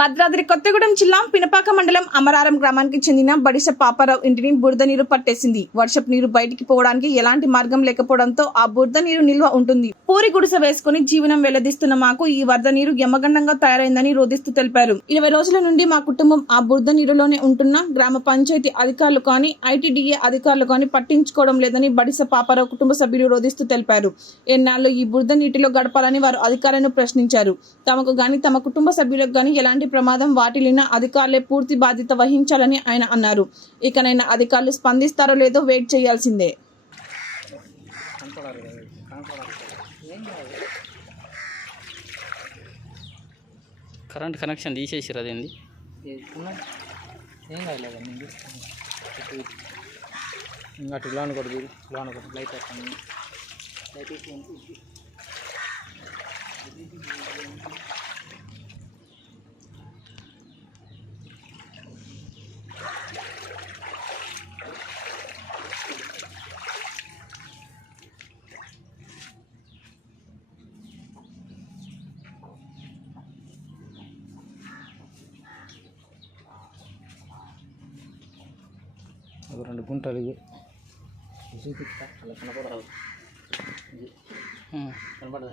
భద్రాద్రి కొత్తగూడెం జిల్లా పినపాక మండలం అమరారం గ్రామానికి చెందిన బడిస పాపారావు ఇంటిని బురద నీరు పట్టేసింది. వర్షపు నీరు బయటికి పోవడానికి ఎలాంటి మార్గం లేకపోవడంతో ఆ బురద నీరు నిల్వ ఉంటుంది. పూరి గుడిసె వేసుకుని జీవనం వెల్లదిస్తున్న మాకు ఈ వరద నీరు యమగండంగా తయారైందని రోధిస్తూ తెలిపారు. 20 రోజుల నుండి మా కుటుంబం ఆ బురద నీరులోనే ఉంటున్న గ్రామ పంచాయతీ అధికారులు కానీ ఐటీడీఏ అధికారులు కానీ పట్టించుకోవడం లేదని బడిస పాపారావు కుటుంబ సభ్యులు రోధిస్తూ తెలిపారు. ఎన్నాళ్ళు ఈ బురద నీటిలో గడపాలని వారు అధికారులను ప్రశ్నించారు. తమకు గాని తమ కుటుంబ సభ్యులకు గాని ఎలాంటి ప్రమాదం వాటిల్లిన అధికారులే పూర్తి బాధ్యత వహించాలని ఆయన అన్నారు. ఇకనైనా అధికారులు స్పందిస్తారో లేదో వెయిట్ చేయాల్సిందే. కరెంట్ కనెక్షన్ తీసేసిరు అదేంది అటు లోన్ కూడా లోన్ కూడా లైట్ వస్తుంది. ఒక 2 గుంటలు అలా కనపడదు కనపడదు.